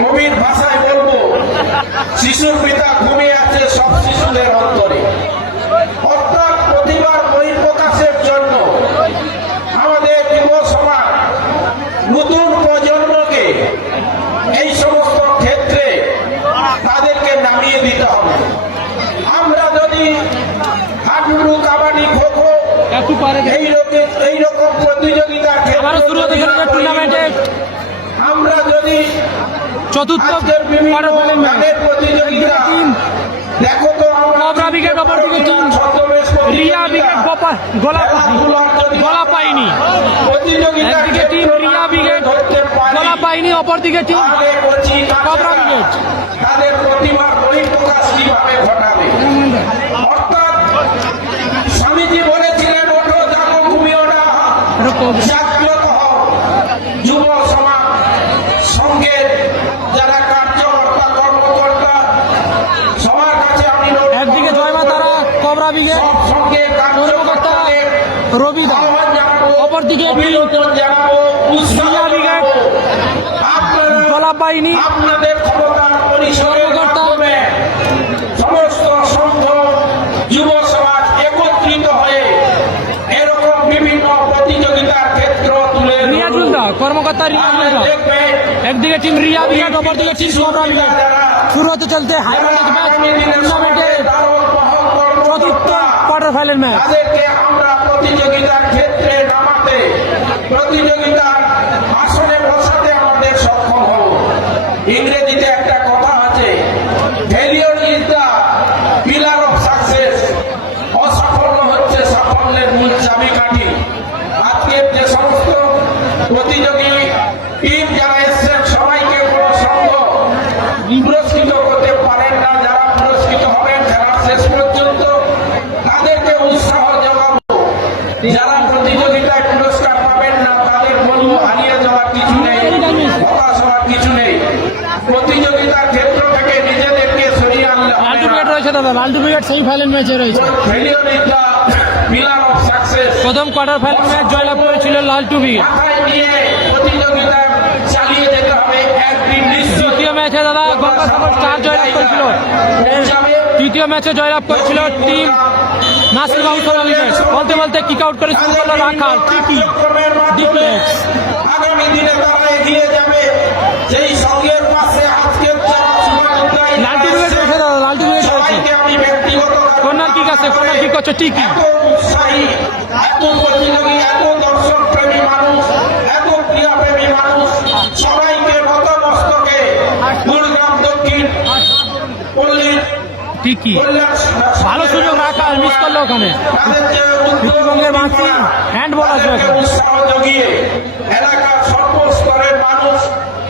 কবির ভাষায় বলবো, শিশুর পিতা ঘুমিয়ে আছে সব শিশুদের অন্তরে। অর্থাৎ প্রতিবার বহিঃপ্রকাশের জন্য আমাদের যুব সমাজ নতুন প্রজন্মকে এই সমস্ত ক্ষেত্রে তাদেরকে নামিয়ে দিতে হবে। আমরা যদি হাডুডু, কাবাডি, খোখো এইরকম প্রতিযোগিতার ক্ষেত্রে আমরা যদি চতুর্থ প্রতিযোগিতা দেখো তো, কবরা ব্রিগেড অপর দিকে টিম রিয়া ব্রিগেড গলা পায়নি। একদিকে টিম রিয়া ব্রিগেড গলা পায়নি, অপর দিকে টিম কবরা ব্রিগেড। তাদের প্রতিভার বহিঃপ্রকাশ কিভাবে ঘটাবে? অর্থাৎ স্বামীজি বলেছিলেন, ওঠো জাগো ঘুমিও না, জাগ্রত হও। যুব সমাজ সঙ্গের যারা কার্যকর্তা কর্মকর্তা সবার কাছে আমি একদিকে জয়মা তারা কবরা ব্রিগেড সঙ্গের কর্মকর্তা রবিদা, অপরদিকে রিয়া ব্রিগেড গলা পায়নি আপনাদের ক্ষমতার পরিসরের মাধ্যমে সমস্ত সংঘ যুব সমাজ একত্রিত হয়ে এরকম বিভিন্ন প্রতিযোগিতার ক্ষেত্র তুলে রিয়াজুলদা কর্মকর্তা রিয়াজুলদা, একদিকে টিম রিয়া ব্রিগেড অপরদিকে টিম কবরা ব্রিগেড। শুরু হতে চলতে হাই ভোল্টেজ ম্যাচ, টুর্নামেন্টে চতুর্থ কোয়ার্টার ফাইনাল ম্যাচ। তাদেরকে আমরা প্রতিযোগিতার ক্ষেত্রে নামাতে, প্রতিযোগিতার আসনে বসাতে আমাদের সক্ষম হব। ইংরেজিতে একটা কথা আছে, failure is the pillar of success. অসাফল্য হচ্ছে সাফল্যের মূল চাবিকাঠি। আজকের যে সমস্ত প্রতিযোগী টিম যারা এসছেন, সবাইকে কোনো সংঘ পুরস্কৃত করতে পারেন না। যারা পুরস্কৃত হবেন খেলার শেষ পর্যন্ত তাদেরকে উৎসাহ যোগাবো। যারা প্রতিযোগিতায় পুরস্কার পাবেন না তাদের বলবো, হারিয়ে যাওয়ার কিছু নেই, হতাশ হওয়ার কিছু নেই। প্রতিযোগিতার ক্ষেত্র থেকে নিজেদেরকে সরিয়ে আনলে লালটু ব্রিগেড রয়েছে দাদা, লালটু ব্রিগেড সেমিফাইনাল ম্যাচে রয়েছে। Failure is the pillar of success. প্রথম কোয়ার্টার ফাইনাল ম্যাচ জয়লাভ করেছিল লালটু ব্রিগেড। মাথায় নিয়ে প্রতিযোগিতা চালিয়ে যেতে হবে। একদিন দ্বিতীয় ম্যাচে দাদা গঙ্গাসাগর স্টার জয়লাভ করেছিল। তৃতীয় ম্যাচে জয়লাভ করেছিল টিম নাসির বাবু ব্রিগেড। বলতে বলতে কিক আউট করে শুরু করলো রাখাল ডিপ্লেক্স। আগামী দিনে তারা এগিয়ে যাবে। সেই সঙ্গের পাশে আজকের লালটু ব্রিগেড রয়েছে দাদা, লালটু ব্রিগেড রয়েছে। আমি ব্যক্তিগত কর্নার কিক আছে, কর্নার কিক করছে টিকি। এত উৎসাহী, এত প্রতিযোগী, এত দর্শক প্রেমী মানুষ, এত ক্রীড়াপ্রেমী মানুষ, সবাইকে নতমস্তকে গুরগাম দক্ষিণ পল্লীর টিকি ভালো সুযোগ রাখাল মিস করলো ওখানে। উত্তরবঙ্গের মাঝে হ্যান্ড বল আছে ওখানে। উৎসাহ জগিয়ে এলাকার সর্বস্তরের মানুষ,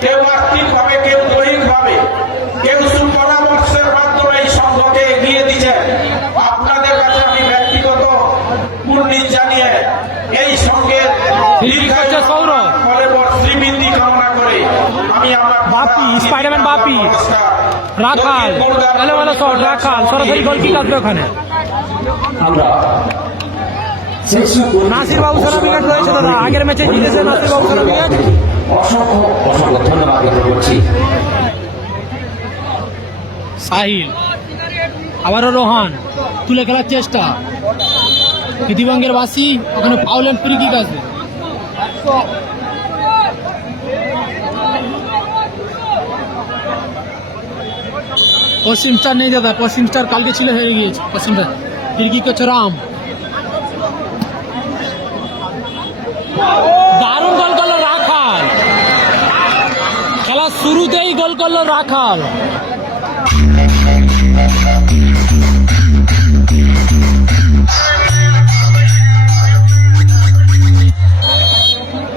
কেউ আর্থিকভাবে, কেউ দৈহিকভাবে, কেউ সুপরামর্শের মাধ্যমে এই সংঘকে এগিয়ে দিচ্ছেন। আপনাদের কাছে আমি ব্যক্তিগত কুর্নিশ জানিয়ে এই সঙ্গের সৌরভ শ্রীবৃদ্ধি কামনা করে আমি আমার বাপি স্পাইডারম্যান বাপি রাখাল এলোমেলো শট, রাখাল সরাসরি গোল কিক আসবে ওখানে। নাসির বাবু সারা ব্রিগেড রয়েছে দাদা, আগের ম্যাচে জিতেছে নাসির বাবু সারা ব্রিগেড। অসংখ্য অসংখ্য ধন্যবাদ জ্ঞাপন করছি। সাহিল আবারও রোহান তুলে খেলার চেষ্টা, পৃথিবঙ্গের বাসি ওখানে ফাউল এন্ড ফ্রি কিক আছে। পশ্চিম স্টার নেই দাদা, পশ্চিম স্টার কালকে ছিল, হেরে গিয়েছে পশ্চিম স্টার। ফ্রি কিক হচ্ছে রাম, দারুণ গোল করলো রাখাল। খেলার শুরুতেই গোল করলো রাখাল।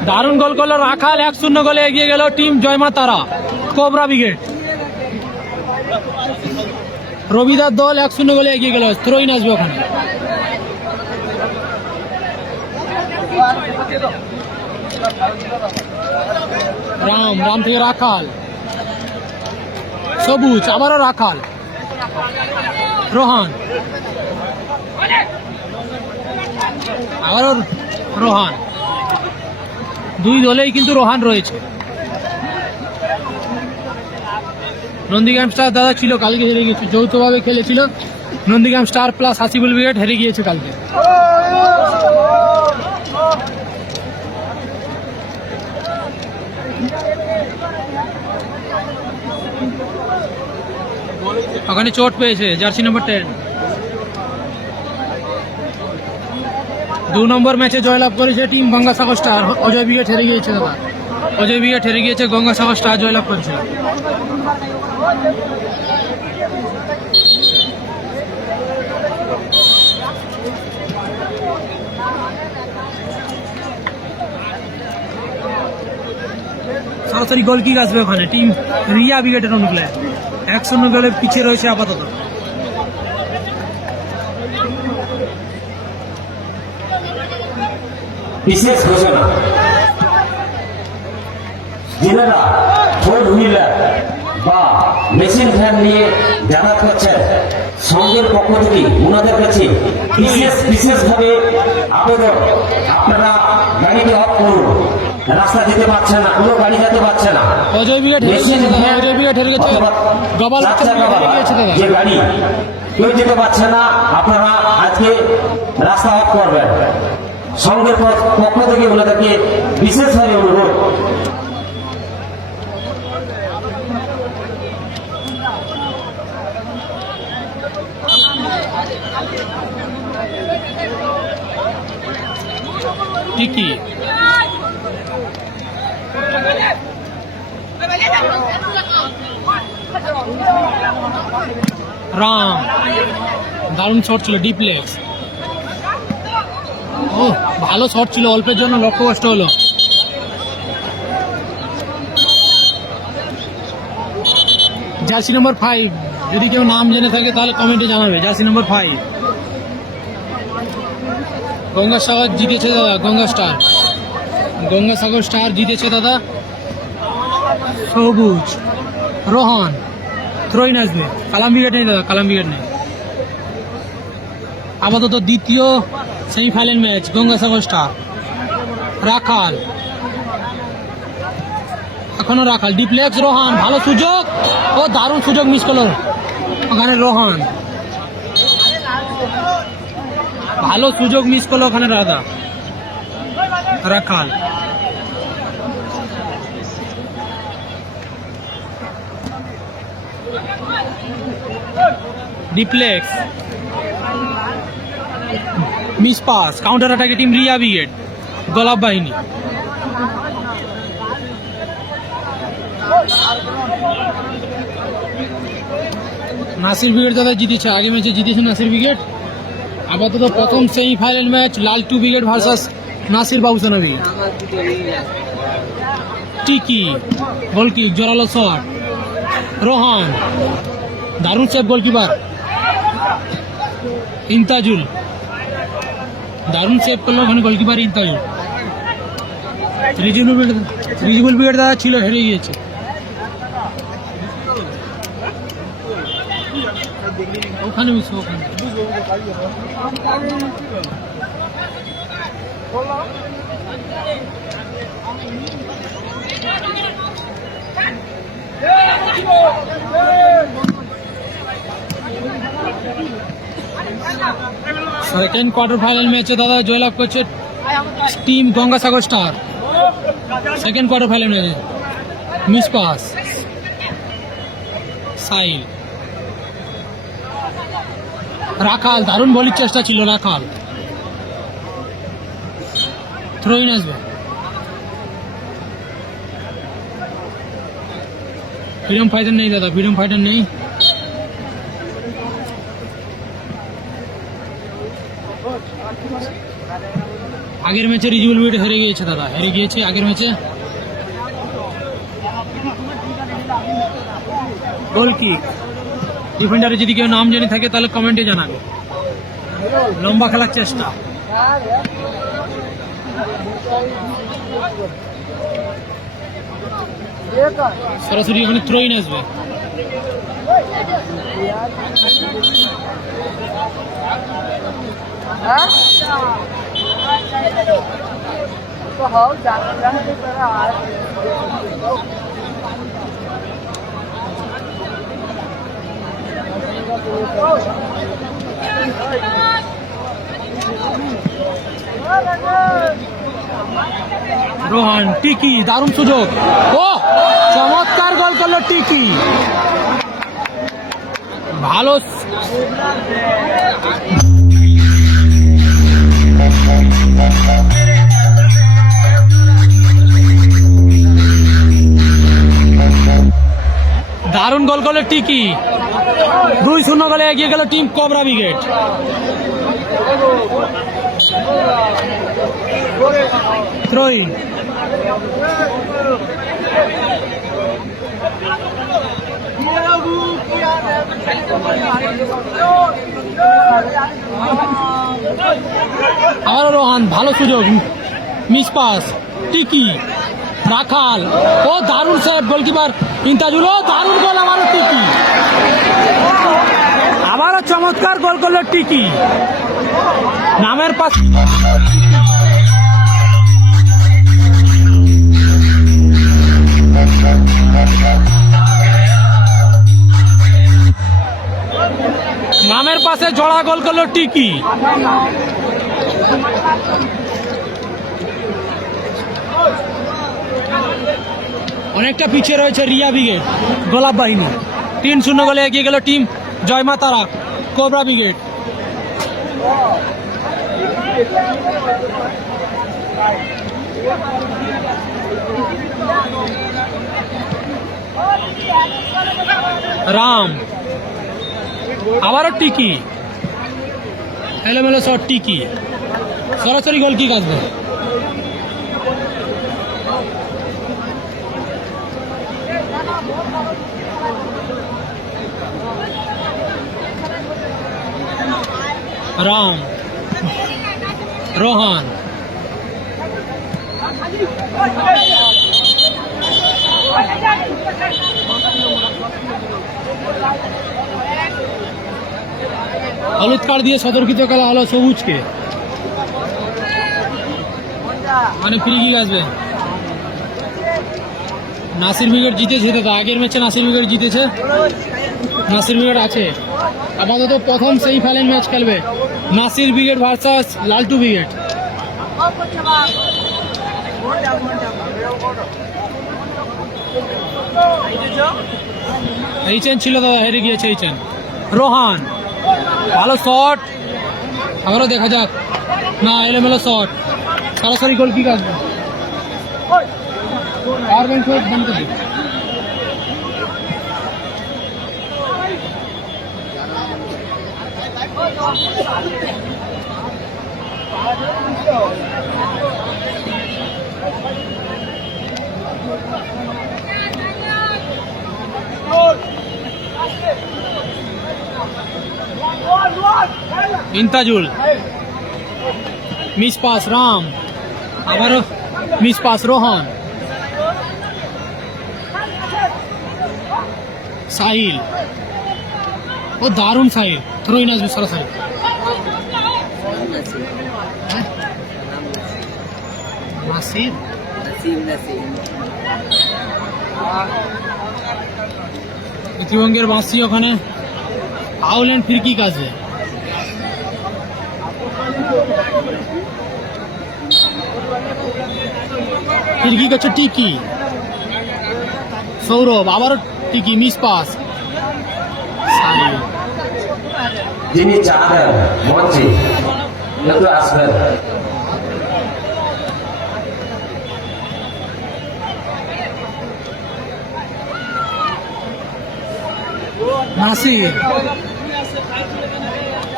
দারুণ গোল করলো রাখাল। 1-0 গোলে এগিয়ে গেল টিম জয়মা তারা কোবরা ব্রিগেড। রবিদার দল 1-0 গোলে এগিয়ে গেল। থ্রোইন আসবে ওখানে। রাম থেকে রাখাল, সবুজ আবারও রাখাল, রোহান আবারও রোহান। দুই দলেই কিন্তু রোহান রয়েছে। নন্দীগ্রাম স্টার দাদা ছিল, কালকে হেরে গিয়েছে, যৌথভাবে খেলেছিল। Nandigram star plus Hasibul brigade হেরে গিয়েছে কালকে। ওখানে চোট পেয়েছে জার্সি নম্বর 10। 2 নম্বর ম্যাচে জয়লাভ করেছে team Gangasagar star. Ajay brigade হেরে গিয়েছে দাদা, অজয় ব্রিগেড হেরে গিয়েছে, গঙ্গাসাগর স্টার জয়লাভ করেছিল। সরাসরি গোল কিক আসবে ওখানে টিম রিয়া ব্রিগেডের অনুকূলে। 1-0 গোলে পিছিয়ে রয়েছে আপাতত। বিশেষ ঘোষণা, যিনারা 4 হুইলার বা মেশিন ভ্যান নিয়ে যাতায়াত করছেন, সঙ্গের পক্ষ থেকে ওনাদের কাছে বিশেষভাবে আবেদন, আপনারা গাড়িটি অফ করুন। রাস্তা যেতে পারছে না, কোনো গাড়ি যেতে পারছে না। অজয় ব্রিগেড হেরে গেছে দাদা, অজয় ব্রিগেড হেরে গেছে, গবাল হেরে গিয়েছে দাদা। যে গাড়ি কেউ যেতে পারছে না, আপনারা আজকে রাস্তা অফ করবেন। সঙ্গের পক্ষ থেকে ওনাদেরকে বিশেষভাবে অনুরোধ। ঠিকই রাম, দারুণ শট ছিল, ডিপ লেগস। ও ভালো শট ছিল, অল্পের জন্য লক্ষ্যভ্রষ্ট হলো। জার্সি নম্বর 5, যদি কেউ নাম জেনে থাকে তাহলে কমেন্টে জানাবে। জার্সি নম্বর 5, গঙ্গাসাগর জিতেছে দাদা, গঙ্গাসাগর স্টার জিতেছে দাদা। সবুজ রোহন থ্রোইন আসবে, কালাম ব্রিগেড নেই দাদা, কালাম ব্রিগেড নেই। আপাতত দ্বিতীয় সেমিফাইনাল ম্যাচ গঙ্গাসাগর স্টার রাখাল, এখনো রাখাল, ডিপ্লেক্স রোহান, ভালো সুযোগ, ও দারুণ সুযোগ মিস করলো ওখানে রোহান, ভালো সুযোগ মিস করলো ওখানে দাদা রাখাল। ডিপ্লেক্স মিস পাস, কাউন্টার অ্যাটাকে টিম রিয়া ব্রিগেড, গোলাপ বাহিনী। নাসির ব্রিগেড দাদা জিতেছে, আগে ম্যাচে জিতেছে নাসির ব্রিগেড। আপাতত প্রথম semifinal match Laltu brigade versus Nasir Babusana brigade. Tiki goal kick, জোরালো শট, রোহান দারুণ সেভ, গোলকিপার ইন্তাজুল দারুণ সেভ করলো ওখানে গোলকিপার ইন্তাজুল। রিজুবুল ব্রিগেড দাদা ছিল, হেরে গিয়েছে। ওখানে মিস, ওখানে সেকেন্ড কোয়ার্টার ফাইনাল ম্যাচে দাদা জয়লাভ করছে team Gangasagar star. Second quarter final ম্যাচে মিস পাস, সাইল, রাখাল দারুণ বলির চেষ্টা ছিল, রাখাল থ্রোইন আসবে। ফ্রিডম ফাইটার নেই দাদা, ফ্রিডম ফাইটার নেই। আগের ম্যাচে রিজুবুল ব্রিগেড হেরে গিয়েছে দাদা, হেরে গিয়েছে আগের ম্যাচে। গোল কিক, ডিফেন্ডারে যদি কেউ নাম জেনে থাকে তাহলে কমেন্টে জানাবে। লম্বা খেলার চেষ্টা, সরাসরি ওখানে থ্রোইন আসবে। রোহান টিকি, দারুণ সুযোগ। ও চমৎকার গোল করলো টিকি, ভালো। দারুণ গোল করলো টিকি, 2-0 গোলে এগিয়ে গেল টিম কোবরা ব্রিগেড। থ্রোইন, আবারও রোহান, ভালো সুযোগ, মিস পাস, টিকি, রাখাল, ও দারুণ সেভ গোলকিপার ইন্তাজুল, ও দারুণ গোল আবারও টিকি, আবারও চমৎকার গোল করলো টিকি, নামের পাস। নামের পাশে জোড়া গোল করলো টিকি। অনেকটা পিছিয়ে রয়েছে রিয়া ব্রিগেড গোলাপ বাহিনী, 3-0 গোলে এগিয়ে গেল টিম জয়মা তারা কোবরা ব্রিগেড। রাম, আবারও টিকি, এলোমেলো শট, টিকি, সরাসরি গোল কিক আসবে। রাম, রোহান, হলুদ কার্ড দিয়ে সতর্কিত করা হলো সবুজকে, মানে ফ্রি কিক আসবে। নাসির ব্রিগেড জিতেছে, দাদা আগের ম্যাচে নাসির ব্রিগেড জিতেছে, নাসির ব্রিগেড আছে আপাতত। প্রথম সেই ফাইনাল ম্যাচ খেলবে নাসির ব্রিগেড ভার্সাস লালটু ব্রিগেড। এইচেন ছিল দাদা, হেরে গিয়েছে এইচেন। রোহান, ভালো শট, আবারও দেখা যাক, না এলোমেলো শট, সরাসরি গোল কিক আসবে। ইন্তাজুল, মিস পাস, রাম, আবারও মিস পাস, রোহান, সাহিল, ও দারুণ সাহিল, থ্রোইন আসবে সরাসরি। নাসির, পশ্চিমবঙ্গের বাসী ওখানে আউলেন ফ্রি কিক আছে। ফ্রি কিক হচ্ছে টিকি, সৌরভ, আবারও টিকি, মিস পাস, যিনি চাঁদের মঞ্চে যত আসবেন নাসির,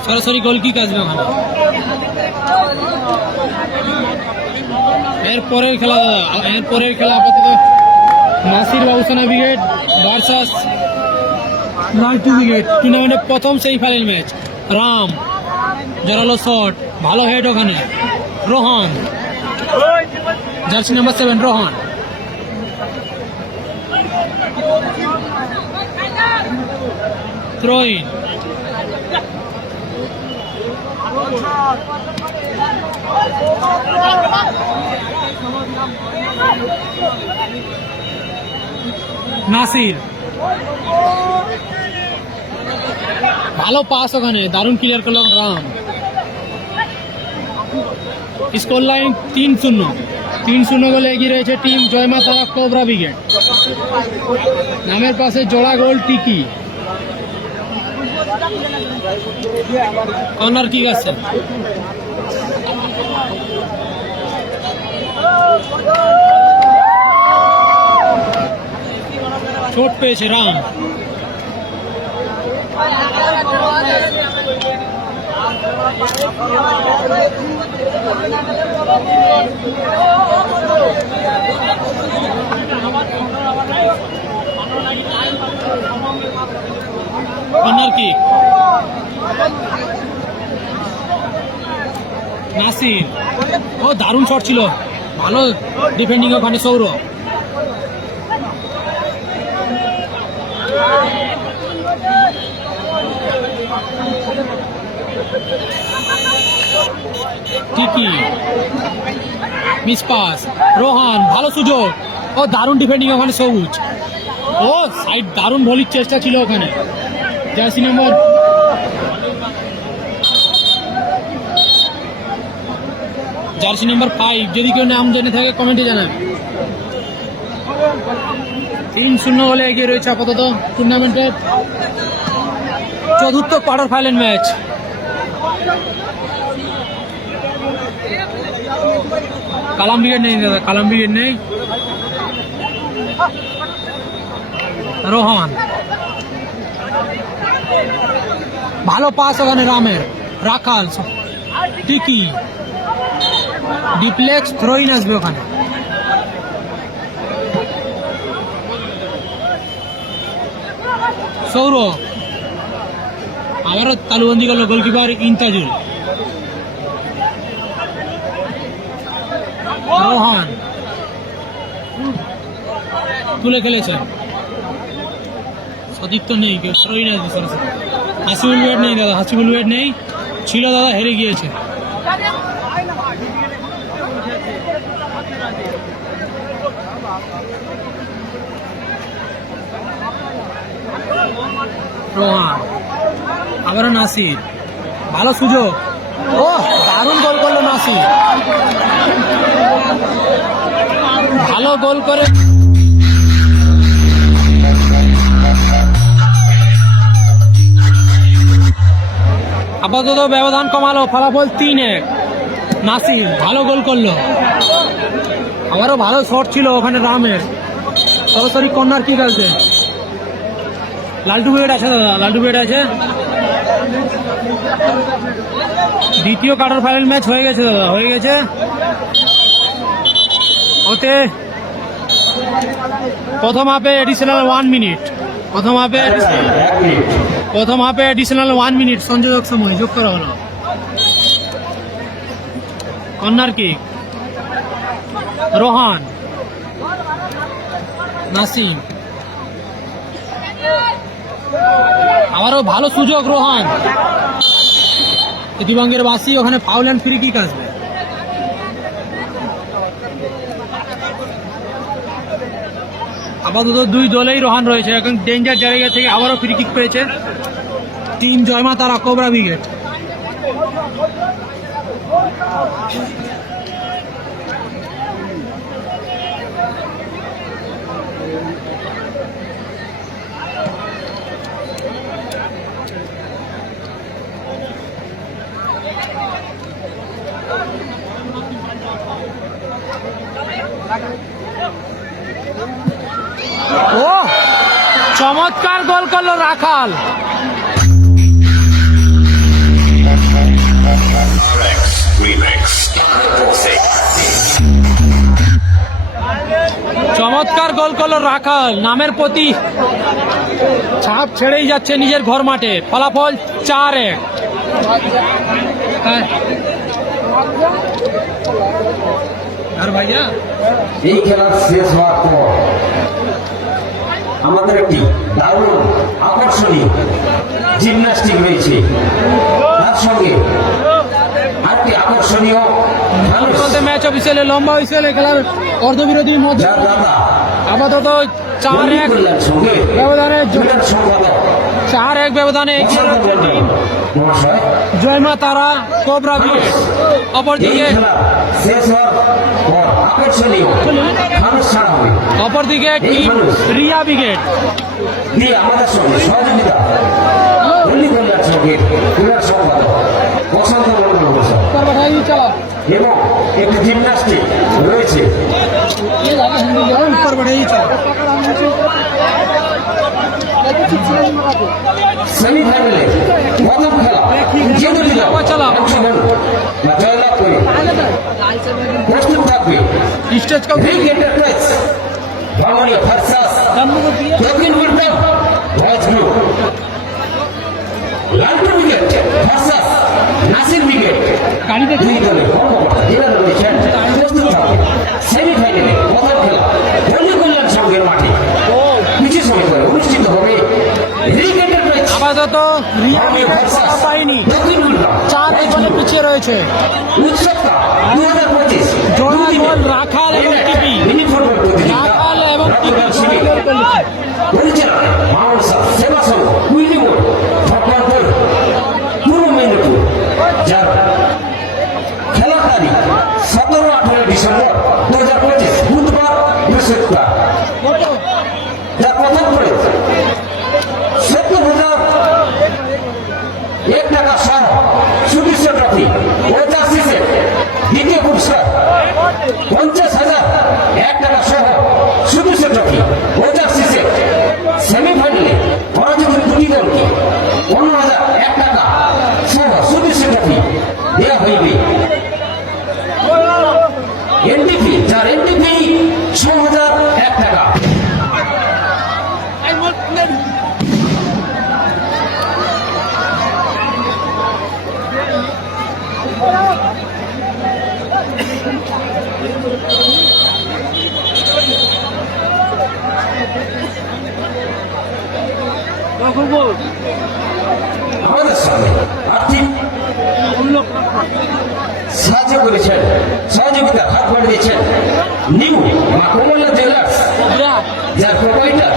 সরাসরি গোল কিক আসবে ওখানে। এরপরের খেলা আপাতত নাসির বাবুসানা ব্রিগেড ভার্সাস লালটু ব্রিগেড, টুর্নামেন্টের প্রথম সেই ফাইনাল ম্যাচ। রাম, জোরালো শট, ভালো হেড ওখানে। Rohan, jersey number 7 Rohan, throw-in, Nasir, ভালো পাস ওখানে, দারুণ ক্লিয়ার করলো রাম। স্কোর লাইন 3-0 গোলে এগিয়ে রয়েছে টিম জয়মা তারা কোবরা ব্রিগেড। নামের পাশে জোড়া গোল টিকি। কর্নার কিক আছে। চোট পেয়েছে রাম। Corner kick. নাসির, ও দারুণ শট ছিল, ভালো ডিফেন্ডিং ওখানে সৌরভ। টিকি, মিস পাস, রোহান, ভালো সুযোগ, ও দারুণ ডিফেন্ডিং ওখানে সবুজ। ও সাইড, দারুণ ভলির চেষ্টা ছিল ওখানে। জার্সি নম্বর 5, যদি কেউ নাম জেনে থাকে কমেন্টে জানাবে। 3-0 গোলে এগিয়ে রয়েছে আপাতত টুর্নামেন্টের চতুর্থ কোয়ার্টার ফাইনাল ম্যাচ। কালাম ব্রিগেড নেই দাদা, কালাম ব্রিগেড নেই। রোহান, ভালো পাস ওখানে রামের। রাখাল, টিকি, ডিপ্লেক্স, থ্রোইন আসবে ওখানে। সৌরভ, আবারও তালুবন্দি করলো গোলকিপার ইন্তাজুল। রোহান তুলে খেলেছে, সতীর্থ নেই, কেউ থ্রোইন আসবে সরাসরি। হাসিবুল ওয়েট নেই দাদা, হাসিবুল ওয়েট নেই, ছিল দাদা, হেরে গিয়েছে। রোহান, আবারও নাসির, ভালো সুযোগ, ও দারুণ গোল করলো নাসির, ভালো গোল করে। আপাতত ব্যবধান কমালো, ফলাফল 3-1। নাসির ভালো গোল করলো, আবারও ভালো শট ছিল ওখানে রামের। সরাসরি কর্নার কিক আছে। লালটু ব্রিগেড আছে দাদা, লালটু ব্রিগেড আছে। দ্বিতীয় কোয়ার্টার ফাইনাল ম্যাচ হয়ে গেছে দাদা, হয়ে গেছে। ওতে প্রথম হাফে এডিশনাল 1 মিনিট, প্রথম হাফে এডিশনাল 1 মিনিট সংযোজক সময় যোগ করা হলো। কর্নার কিক, রোহান, নাসিম, আবারও ভালো সুযোগ রোহান। দিবাঙ্গের বাসি, ওখানে ফাউল অ্যান্ড ফ্রি কিক আসবে। আপাতত দুই দলেই রোহান রয়েছে, এখন ডেঞ্জার জায়গা থেকে আবারও ফ্রি কিক পেয়েছে টিম জয়মা তারা কোবরা ব্রিগেড। ও চমৎকার গোল করলো রাখাল। চমৎকার গোল করলো রাখাল, নামের প্রতি ছাপ ছেড়েই যাচ্ছে নিজের ঘর মাঠে। ফলাফল 4-1। আর ভাইয়া এই খেলা শেষ হওয়ার পর আমাদের একটি দারুণ আকর্ষণীয় জিমন্যাস্টিক রয়েছে, তার সঙ্গে আরেকটি আকর্ষণীয় ম্যাচ অফিসিয়ালে লম্বা হুইসেল খেলার অর্ধবিরতির মধ্যে আপাতত 4-1 ব্যবধানে 4-1 ব্যবধানে এগিয়ে রয়েছে টিম মহাশয় জয়মা তারা কোবরা ব্রিগেড। এই অপরদিকে খেলা শেষ হওয়ার পর আকর্ষণীয় মানুষ ছাড়া হবে অপরদিকে টিম রিয়া ব্রিগেড। দিয়ে আমাদের সঙ্গে সহযোগিতা দিল্লি কল্যাণ সঙ্গে ক্রীড়া সম্পাদক বসন্ত মন্ডল বসা এবং একটি জিমন্যাস্টিক রয়েছে। সেমিফাইনালে প্রথম খেলা যে দুটি দল অংশগ্রহণ বা জয়লাভ করে প্রস্তুত থাকবে স্টেজ রিক এন্টারপ্রাইজ ভাঙড়িয়া ভার্সাস দক্ষিণ গুলবাম বয়েজ গ্রুপ, লালটু ব্রিগেড ভার্সাস নাসির ব্রিগেড। দুই দলের কর্মকর্তা যারা রয়েছেন প্রস্তুত থাকবে সেমিফাইনালে প্রথম খেলা দিল্লি কল্যাণ সংঘের মাঠে কিছু সময় পরে অনুষ্ঠিত হবে রিক এন্টারপ্রাইজ আপাতত রিয়া ব্রিগেড গোলা পায়নি, দক্ষিণ গুলবাম 4-1 পিছিয়ে রয়েছে। উৎসবটা 2025 জোড়া গোল রাখাল এবং টিপি। মিনি ফুটবল প্রতিযোগিতা রাখাল এবং টিপি রক্তদান জোড়া শিবির গোল করেছে। পরিচালনা মানসা সেবা সংঘ কুইলিমোড় ভগবানপুর পূর্ব মেদিনীপুর, যার খেলার তারিখ 17-18 ডিসেম্বর 2025 বুধবার বৃহস্পতিবার। যার প্রথম প্রাইজ 70,001 টাকা সহ সুদৃশ্য ট্রফি ও জার্সি সেট। দ্বিতীয় পুরস্কার 50,001 টাকা সহ সুদৃশ্য ট্রফি ও জার্সি সেট। সেমিফাইনালে পরাজিত দুটি দলকে 15,001 টাকা সহ সুদৃশ্য ট্রফি দেওয়া হইবে। এনটিপি, যার এনটিপি 6,001 টাকা। আমাদের সঙ্গে আর্থিক সাহায্য করেছেন, সহযোগিতা হাত বাড়িয়ে দিয়েছেন নিউ মা কমলা জুয়েলার্স, যার প্রোপাইটার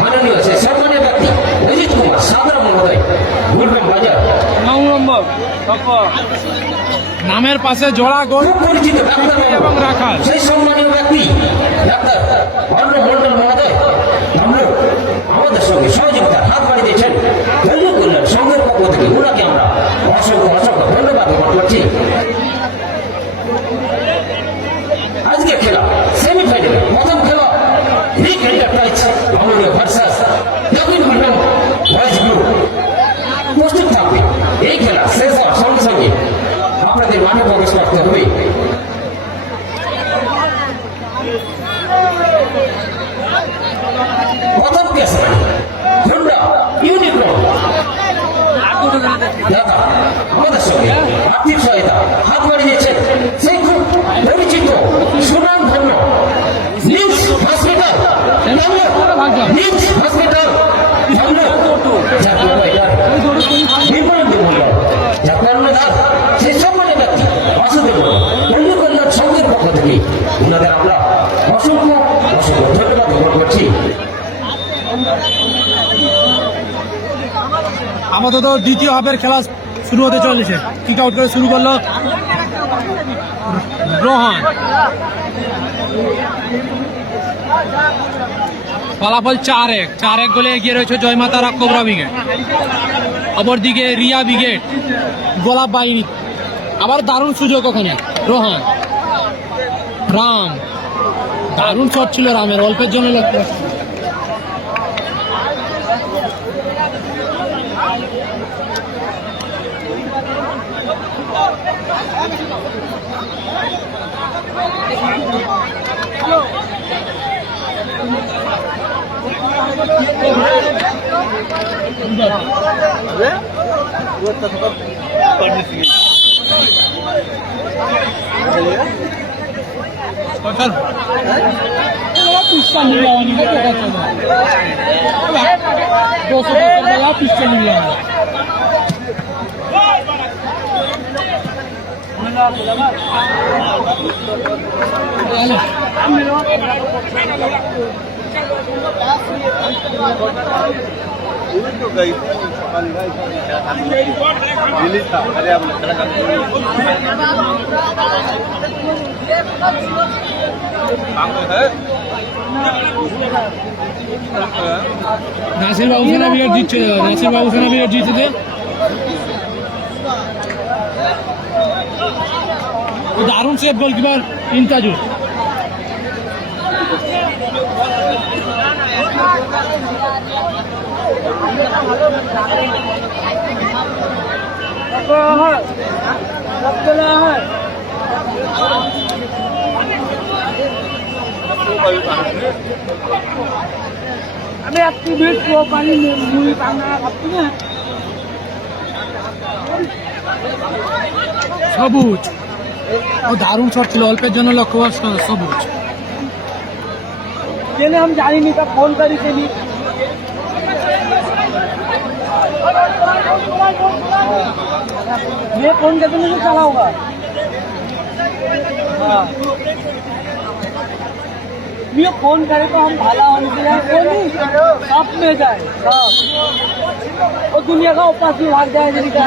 মাননীয় সে সম্মানীয় ব্যক্তি অজিত কুমার সাদরা মহোদয়, গুলবাম বাজার। নামের পাশে জোড়া গোল খুব পরিচিত ডাক্তার এবং রাখাল। সেই সম্মানীয় ব্যক্তি ডাক্তার অর্ণ মন্ডল মহোদয় তমলুক আমাদের সঙ্গে সহযোগিতা হাত বাড়িয়ে দিয়েছেন দিল্লি কল্যাণ সংঘের পক্ষ থেকে। ওনাকে আমরা অসংখ্য অসংখ্য ধন্যবাদ জ্ঞাপন করছি। আজকে খেলা সেমিফাইনালে প্রথম খেলা রিক এন্টারপ্রাইজ ভাঙড়িয়া ভার্সাস দক্ষিণ গুলবাম বয়েজ গ্রুপ। প্রস্তুত থাকবে এই খেলা শেষ হওয়ার সঙ্গে সঙ্গে আপনাদের মাঠে প্রবেশ করতে হবে। প্রথম কেস হোন্ডা ইউনিক্রন দাদা আমাদের সঙ্গে আর্থিক সহায়তা হাত বাড়িয়ে দিয়েছেন সেই খুব পরিচিত সুনাম ধন্য নিজ হসপিটাল নিজ হসপিটাল যার প্রোপাইটার বিমানন্দ মূল্য, যার কর্ণধার সেই সম্মানের ব্যক্তি বাসুদেব দিল্লি কল্যাণ সংঘের পক্ষ থেকে ওনাদের আমরা অসংখ্য অসংখ্য ধন্যবাদ জ্ঞাপন করছি। আপাতত দ্বিতীয় হাফের খেলা শুরু হতে চলেছে। কিক আউট করে শুরু করলো রোহান। ফলাফল 4-1 গোলে এগিয়ে রয়েছে জয়মা তারা কোবরা ব্রিগেড। অপরদিকে রিয়া ব্রিগেড গোলাপ বাইনি। আবার দারুণ সুযোগ ওখানে রোহান। রাম, দারুণ শট ছিল রামের, অল্পের জন্য লক্ষ্য। तो गई थी दिल्ली था। अरे अब चला নাসির বাবু সেনা ব্রিগেড জিতছে, নাসির বাবু সেনা ব্রিগেড জিতেছে। দারুণ সেভ গোলকিপার ইনতাজুল। আমি একটু বেশ পানি মুড়ি পান্না খাচ্ছি না। সবুজ ও দারুণ শট ছিল, অল্পের জন্য লক্ষ্য সবুজ। चले हम जानी नहीं था फोन करी के लिए ये फोन करके मुझे चला होगा। हाँ ये फोन करे तो हम भाला होने के लिए बोली सब में जाए सब और दुनिया का उपास भी भाग जाए जरी का।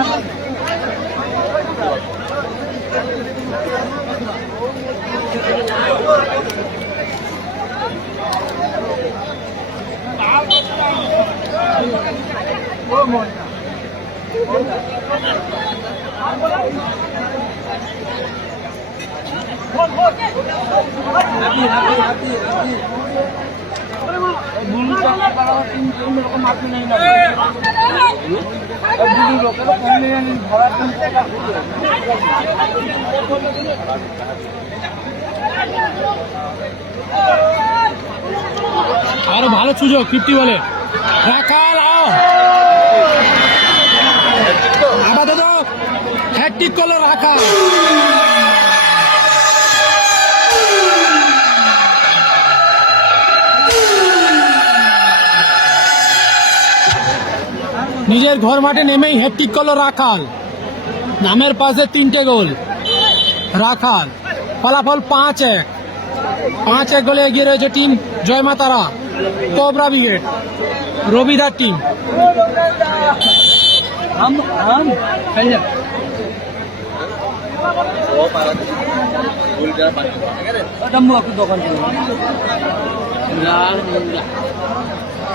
আরো ভালো সুযোগ 50 বলে রাখাল আপাতত হ্যাটট্রিক করলো রাখাল। নিজের ঘর মাঠে নেমেই হ্যাটট্রিক করলো রাখাল। নামের পাশে 3টে গোল রাখাল। ফলাফল 5-1। 5-1 গোলে এগিয়ে রয়েছে টিম জয়মাতারা কোবরা ব্রিগেড রবিদার টিম। हम चल जा डम्बू आपकी दुकान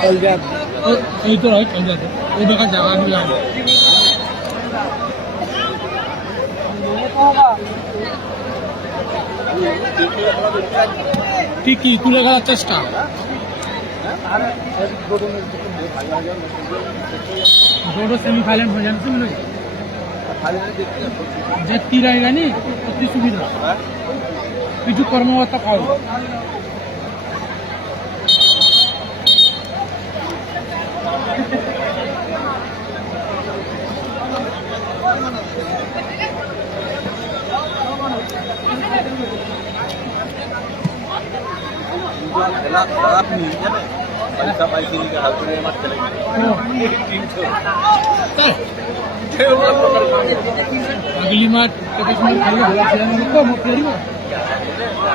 चल जा এই তো রাইট চল যাচ্ছে ওই দেখার জায়গা নিয়ে যাবো। ঠিকই তুলে খেলার চেষ্টা। दोनों सेमीफाइनल हो जाने से मिले जेती रहेगा नहीं उतनी सुविधा কিছু কর্মকর্তা খাও। खेला खराब नहीं है अरे सब आई के हाथ में मत चलेगा अगली मैच कभी सुन खेलने भला खेलने को मुक्ति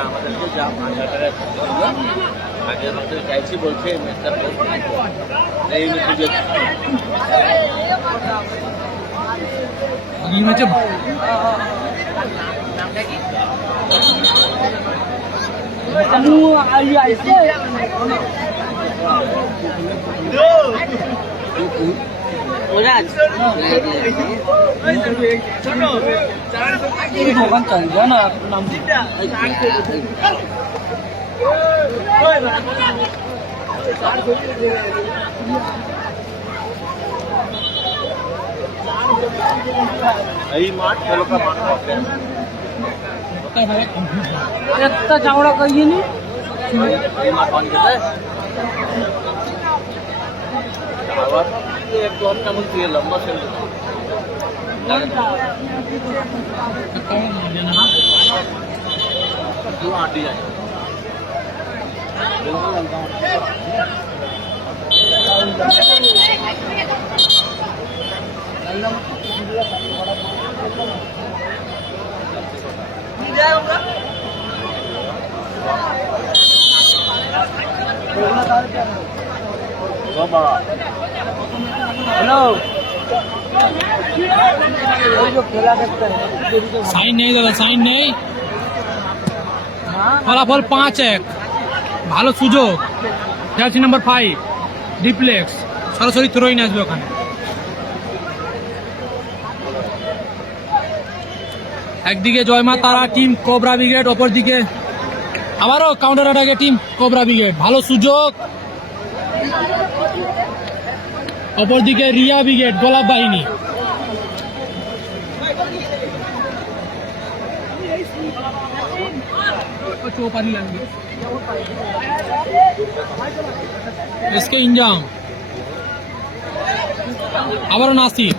আমাদেরকে যা মাঝাটারে আগে আমাদের চাইছি বলছে ম্যাচটা এই সুযোগ अगली match kamu ayu aise Raj ini bukan Chandana nam এই মাঠ খেলো का माठ होते हैं একটা চামড়া কইয়ে নি এই মাঠ পানি খেতে আবার एक क्लॉक का मुझे लंबा खेल जो आटी जाए हेलो वही जो खेला देखते हैं সাইন নেই দাদা, সাইন নেই। ফলাফল 5-1, ভালো সুযোগ। জার্সি নাম্বার 5 ডিপ্লেক্স সরাসরি থ্রোইন আসবে ওখানে। একদিকে জয়মা তারা টিম কোবরা ব্রিগেড, অপরদিকে আবারও কাউন্টার অ্যাটাকে টিম কোবরা ব্রিগেড, ভালো সুযোগ। অপরদিকে রিয়া ব্রিগেড গোলাপ বাহিনী। এসকে ইনজাম, আবারও নাসির,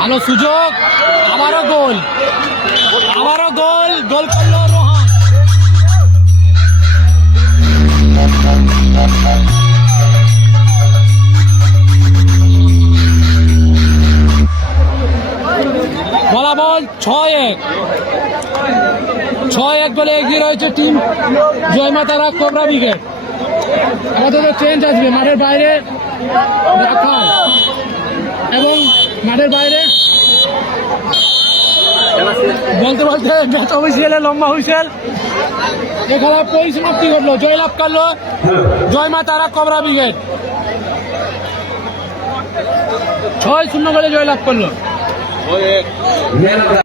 ভালো সুযোগ, আবারও গোল, আবারও গোল, গোল করলো রোহান। ফলাফল 6-1 গোলে এগিয়ে রয়েছে টিম জয়মাতারা কোবরা ব্রিগেড। আপাতত চেঞ্জ আসবে মাঠের বাইরে রাখা এবং মাঠের বাইরে বলতে বলতে ম্যাচ অফিসিয়ালে লম্বা হুইসেল। এ খেলার পরিসমাপ্তি ঘটলো, জয়লাভ করলো জয়মাতারা কোবরা ব্রিগেড, 6-0 গোলে জয়লাভ করলো। Man of the